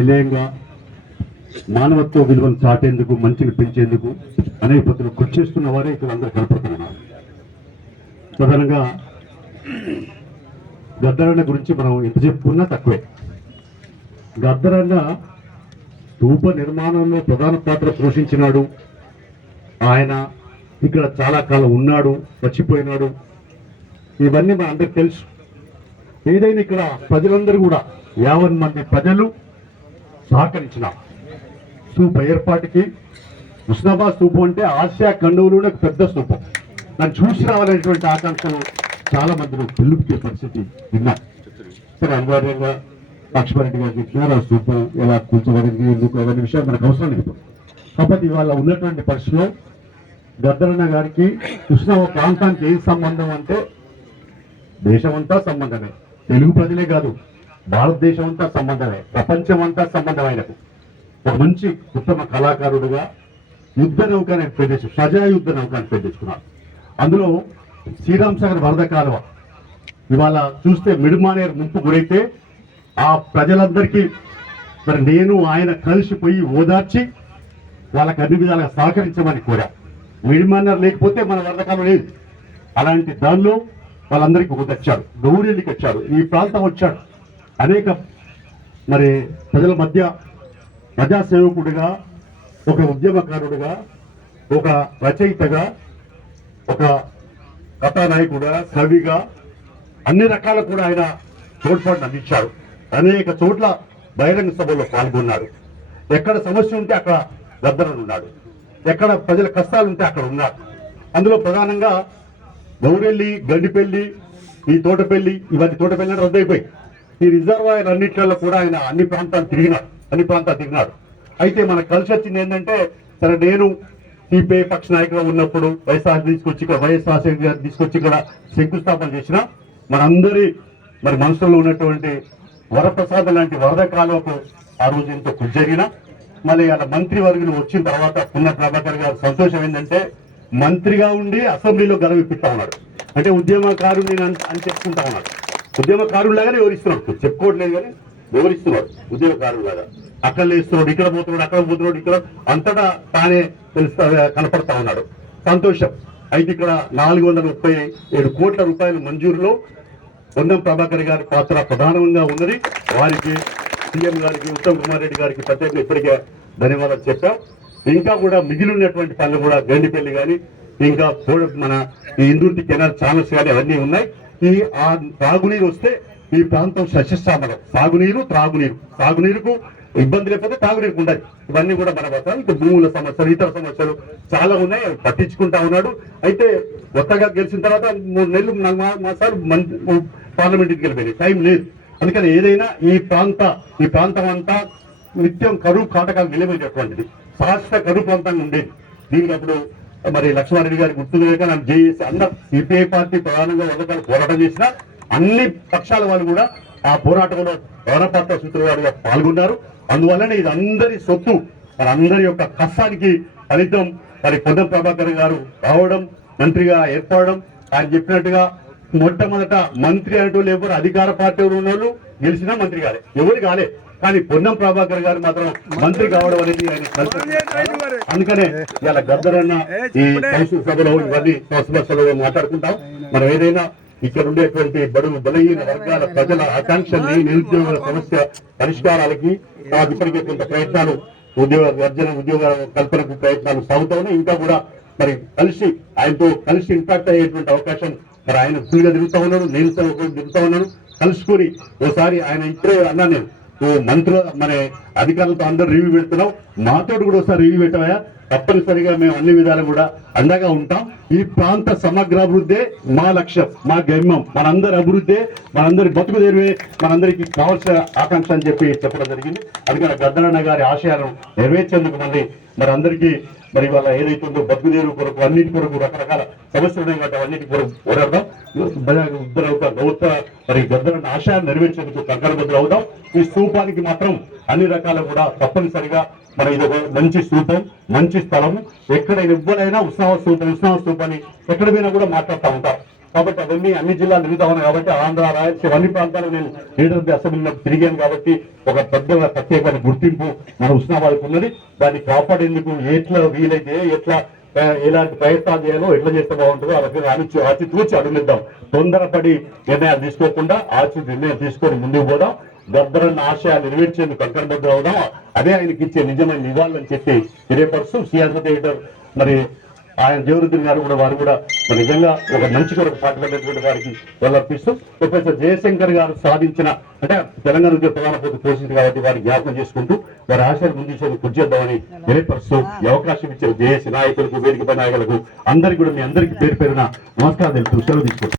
నిలయంగా మానవత్వ విలువను చాటేందుకు మంచిని పెంచేందుకు అనేక పద్ధతులు కృషి చేస్తున్న వారే ఇక్కడ అందరూ కనపడుతున్నారు. ప్రధానంగా గద్దరన్న గురించి మనం ఎంత చెప్పుకున్నా తక్కువే. గద్దరన్న స్థూప నిర్మాణంలో ప్రధాన పాత్ర పోషించినాడు. ఆయన ఇక్కడ చాలా కాలం ఉన్నాడు చచ్చిపోయినాడు ఇవన్నీ మన అందరికి తెలుసు. ఏదైనా ఇక్కడ ప్రజలందరూ కూడా యావన్ మంది ప్రజలు సహకరించిన స్తూప ఏర్పాటుకి. హుస్నాబాద్ స్తూపం అంటే ఆసియా ఖండంలోనే ఒక పెద్ద స్తూపం దాన్ని చూసి రావాలనేటువంటి ఆకాంక్షలు చాలా మందిని పిలుపుకే పరిస్థితి విన్నా. సరే అనివార్యంగా లక్ష్మారెడ్డి గారు చెప్పినారు ఆ స్తూపం ఎలా కూర్చోవడానికి ఎందుకు అవన్నీ విషయాలు మనకు అవసరం లేదు. కాబట్టి ఇవాళ ఉన్నటువంటి పరిస్థితిలో గద్దరన్న గారికి కృష్ణ ప్రాంతానికి ఏం సంబంధం అంటే దేశమంతా సంబంధమే. తెలుగు ప్రజలే కాదు. భారతదేశం అంతా సంబంధమే ప్రపంచం అంతా సంబంధం ఆయనకు ఒక మంచి ఉత్తమ కళాకారుడుగా యుద్ధ నౌక అని పేరు ప్రజా యుద్ధ నౌక అని పేరు అందులో శ్రీరామ్ సాగర్ వరద కాలువ. ఇవాళ చూస్తే మిడుమానేరు ముంపు గురైతే ఆ ప్రజలందరికీ మరి నేను ఆయన కలిసిపోయి ఓదార్చి వాళ్ళకి అన్ని విధాలుగా సహకరించమని కోరా. మిడిమానర్ లేకపోతే మన వరద కాలువ లేదు. అలాంటి దానిలో వాళ్ళందరికీ ఒక వచ్చాడు గౌరీలకి వచ్చాడు ఈ ప్రాంతం వచ్చాడు. అనేక మరి ప్రజల మధ్య ప్రజాసేవకుడిగా ఒక ఉద్యమకారుడిగా ఒక రచయితగా ఒక కథానాయకుడిగా కవిగా అన్ని రకాల కూడా ఆయన తోడ్పాటును అందించారు అనేక చోట్ల బహిరంగ సభలో పాల్గొన్నాడు. ఎక్కడ సమస్య ఉంటే అక్కడ గద్దరను ఉన్నాడు. ఎక్కడ ప్రజల కష్టాలు ఉంటే అక్కడ ఉన్నాడు. అందులో ప్రధానంగా గౌరెల్లి గండిపల్లి ఈ తోటపల్లి ఇవన్నీ తోటపల్లి రద్దయిపోయి ఈ రిజర్వాయర్ అన్నిట్లలో కూడా ఆయన అన్ని ప్రాంతాలు తిరిగినాడు అన్ని ప్రాంతాలు తిరిగినాడు అయితే మనకు కలిసి వచ్చింది ఏంటంటే సరే నేను సిపిఐ పక్ష నాయకుడు ఉన్నప్పుడు వైఎస్ఆర్ తీసుకొచ్చి ఇక్కడ వైఎస్ రాజశేఖర్ గారు తీసుకొచ్చి ఇక్కడ శంకుస్థాపన చేసిన మనందరి మరి మనసులో ఉన్నటువంటి వరప్రసాద్ లాంటి వరద కాలువకు ఆ రోజు ఎంతో కృషి జరిగిన మళ్ళీ అలా మంత్రి వర్గం వచ్చిన తర్వాత పున్న ప్రభాకర్ గారు సంతోషం ఏంటంటే మంత్రిగా ఉండి అసెంబ్లీలో గలవిప్పిస్తా ఉన్నాడు. అంటే ఉద్యమకారుడు నేను అని చెప్పుకుంటా ఉన్నాడు. ఉద్యమకారులాగానే వివరిస్తున్నాడు చెప్పుకోవట్లేదు కానీ వివరిస్తున్నాడు ఉద్యమకారులాగా అక్కడ లేస్తున్నాడు ఇక్కడ పోతున్నాడు అక్కడ పోతున్నాడు ఇక్కడ అంతటా తానే తెలుస్తా కనపడతా ఉన్నాడు. సంతోషం. అయితే ఇక్కడ నాలుగు వందల ముప్పై ఏడు కోట్ల రూపాయల మంజూరులో పొన్నం ప్రభాకర్ గారి పాత్ర ప్రధానంగా ఉన్నది. వారికి సీఎం గారికి ఉత్తమ్ కుమార్ రెడ్డి గారికి ప్రత్యేకంగా ఇప్పటికే ధన్యవాదాలు చెప్పాం. ఇంకా కూడా మిగిలినటువంటి పనులు కూడా గండిపల్లి కానీ ఇంకా మన ఈ ఇందుర్తి కెనాల్ ఛానల్స్ కానీ అవన్నీ ఉన్నాయి. ఈ ఆ త్రాగునీరు వస్తే ఈ ప్రాంతం సస్యశ్యామలం. సాగునీరు త్రాగునీరు. సాగునీరుకు ఇబ్బంది లేకపోతే తాగునీరు ఉండదు. ఇవన్నీ కూడా మన వద్ద ఇంకా భూముల సమస్యలు ఇతర సమస్యలు చాలా ఉన్నాయి. పట్టించుకుంటా ఉన్నాడు. అయితే కొత్తగా గెలిచిన తర్వాత మూడు నెలలు మాసాలు మా- పార్లమెంట్కి వెళ్ళిపోయింది. టైం లేదు. అందుకని ఏదైనా ఈ ప్రాంత ఈ ప్రాంతం అంతా నిత్యం కరువు కాటకాలు నిలబడేటువంటిది శాశ్వత కరువు ప్రాంతంగా ఉండేది. దీనికి అప్పుడు మరి లక్ష్మారెడ్డి గారి గుర్తు లేక నాకు జేఏసీ అందరు సిపిఐ పార్టీ ప్రధానంగా వదకాలు పోరాటం చేసిన అన్ని పక్షాల వాళ్ళు కూడా ఆ పోరాటంలో ప్రధానపాత్ర సూత్రవాడిగా పాల్గొన్నారు. అందువలన ఇది అందరి సొత్తు. మరి అందరి యొక్క కష్టానికి ఫలితం మరి పొన్నం ప్రభాకర్ గారు రావడం మంత్రిగా ఏర్పడడం. ఆయన చెప్పినట్టుగా మొట్టమొదట మంత్రి అనేటోళ్ళు ఎవరు? అధికార పార్టీ ఉన్న వాళ్ళు గెలిచినా మంత్రి కాలే. ఎవరు కాలే. కానీ పొన్నం ప్రభాకర్ గారు మాత్రం మంత్రి కావడం అనేది ఆయన అందుకనే ఇలా గద్దరన్న ఈ కౌన్సిల్ సభలో ఇవన్నీ సంస్థ సభలో మాట్లాడుకుంటాం. మనం ఏదైనా ఇక్కడ ఉండేటువంటి బడుగు బలహీన వర్గాల ప్రజల ఆకాంక్షల్ని నిరుద్యోగుల సమస్య పరిష్కారాలకి ఇప్పటికే కొంత ప్రయత్నాలు ఉద్యోగ వర్జన ఉద్యోగ కల్పనకు ప్రయత్నాలు సాగుతా ఉన్నాయి. ఇంకా కూడా మరి కలిసి ఆయనతో కలిసి ఇంపాక్ట్ అయ్యేటువంటి అవకాశం మరి ఆయన ఫుల్గా తిరుగుతా ఉన్నాడు నేను తిరుగుతా ఉన్నాను. కలుసుకొని ఓసారి ఆయన ఇప్పుడే అన్నా నేను. ఓ మంత్రులు మన అధికారులతో అందరూ రివ్యూ పెడుతున్నాం. మాతో కూడా ఒకసారి రివ్యూ పెట్టవయా తప్పనిసరిగా మేము అన్ని విధాలు కూడా అండగా ఉంటాం. ఈ ప్రాంత సమగ్ర అభివృద్ధే మా లక్ష్యం మా గమ్యం. మనందరి అభివృద్ధే మనందరి బతుకు తెరివే మనందరికీ కావాల్సిన ఆకాంక్ష అని చెప్పి చెప్పడం జరిగింది. అందుకని గద్దరన్న గారి ఆశయాలను నెరవేర్చేందుకు మళ్ళీ మరి అందరికీ మరి వాళ్ళ ఏదైతుందో బతుకుదేరు కొరకు అన్నిటి కొరకు రకరకాల సమస్యలు ఉన్నాయి కాబట్టి అన్నిటి కొరకు పోరాడదాం. ఇద్దరు అవుతాం గౌత మరి గద్దరన్న ఆశయాన్ని నెరవేర్చేందుకు కంకణబద్దులు అవుదాం ఈ స్థూపానికి మాత్రం అన్ని రకాల కూడా తప్పనిసరిగా మరి ఇది ఒక మంచి స్థూపం మంచి స్థలం. ఎక్కడ ఎవ్వరైనా ఉత్సవ స్థూపం ఉత్సవ స్థూపాన్ని ఎక్కడ పోయినా కూడా మాట్లాడుతూ ఉంటాం. కాబట్టి అవన్నీ అన్ని జిల్లాలు తిరుగుతా ఉన్నాయి కాబట్టి ఆంధ్ర రాయలసీమ అన్ని ప్రాంతాలు నేను లీడర్ అసెంబ్లీలో తిరిగాను కాబట్టి ఒక పెద్ద ప్రత్యేకమైన గుర్తింపు మన ఉస్నాబాద్కు ఉన్నది. దాన్ని కాపాడేందుకు ఎట్లా వీలైతే ఎట్లా ఎలాంటి ప్రయత్నాలు చేయాలో ఎట్లా చేస్తే బాగుంటుందో ఆ రకంగా ఆచి ఆచి తూచి తొందరపడి నిర్ణయాలు తీసుకోకుండా ఆచి నిర్ణయం తీసుకొని ముందుకు పోదాం. గద్దరన్న ఆశయాలు నెరవేర్చేందుకు కంకణబద్ధం అవుదాం. అదే ఆయనకి ఇచ్చే నిజమైన నివాళులని చెప్పి తెలియపరుస్తూ సియాసత్ థియేటర్ మరి ఆయన దేవరుద్దిన్ గారు కూడా వారు కూడా నిజంగా ఒక మంచి కొరకు పాటుపడినటువంటి వారికి వెళ్ళర్పిస్తూ ప్రొఫెసర్ జయశంకర్ గారు సాధించిన అంటే తెలంగాణ ఉద్యోగ ప్రధాన పోటీ పోషించింది కాబట్టి వారిని జ్ఞాపకం చేసుకుంటూ వారి ఆశయాలు ముందు కృషి తెలియపరుస్తూ ఈ అవకాశం ఇచ్చిన జేఏసీ నాయకులకు వేదిక నాయకులకు అందరికీ కూడా మీ అందరికీ పేరు పేరున నమస్కారం తెలుపుతూ సెలవు తీసుకుంటాం